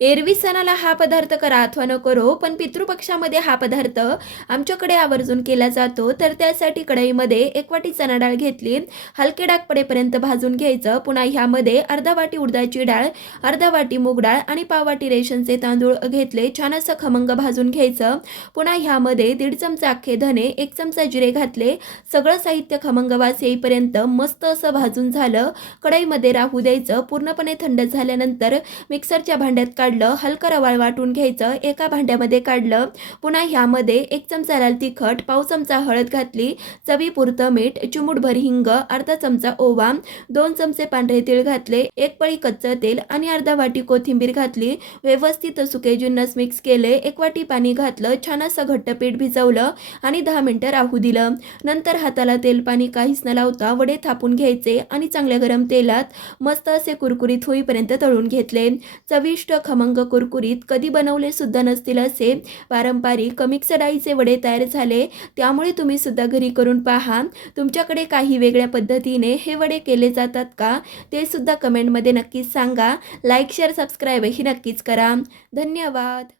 एरवी सणाला हा पदार्थ करा अथवा न करो, पण पितृपक्षामध्ये हा पदार्थ आमच्याकडे आवर्जून केला जातो. तर त्यासाठी कढईमध्ये 1 वाटी चणा डाळ घेतली, हलके डाग पडेपर्यंत भाजून घ्यायचं. पुन्हा ह्यामध्ये अर्धा वाटी उडदाची डाळ, अर्धा वाटी मूग डाळ आणि पाव वाटी रेशनचे तांदूळ घेतले. छान असं खमंग भाजून घ्यायचं. पुन्हा ह्यामध्ये 1.5 चमचा अख्खे धने, 1 चमचा जिरे घातले. सगळं साहित्य खमंग वास येईपर्यंत मस्त असं भाजून झालं. कढईमध्ये राहू द्यायचं. पूर्णपणे थंड झाल्यानंतर मिक्सरच्या भांड्यात काढलं. हलकं रवाळ वाटून घ्यायचं. एका भांड्यामध्ये काढलं. पुन्हा ह्यामध्ये 1 चमचा लाल तिखट, पाव चमचा हळद घातली, चवीपुरतं मीठ, चिमूटभर हिंग, अर्धा चमचा ओवा, 2 चमचे पांढरे तीळ घातले, 1 पळी कच्चं तेल आणि अर्धा वाटी कोथिंबीर घातली. व्यवस्थित सुके जिन्नस मिक्स केले. 1 वाटी पाणी घातलं. छान असं घट्ट पीठ भिजवलं आणि 10 मिनिटं राहू दिलं. नंतर हाताला तेल पाणी काहीच न लावता वडे थापून घ्यायचे आणि चांगल्या गरम तेलात मस्त असे कुरकुरीत होईपर्यंत तळून घेतले. चविष्ट खमंग कुरकुरीत कधी बनवले सुद्धा नसतील असे पारंपरिक मिक्स डाळीचे वडे तयार झाले. त्यामुळे तुम्ही सुद्धा घरी करून पहा. तुमच्याकडे काही वेगळ्या पद्धतीने हे वडे केले जातात का, ते सुद्धा कमेंटमध्ये नक्कीच सांगा. लाईक शेअर सबस्क्राईब ही नक्कीच करा. धन्यवाद.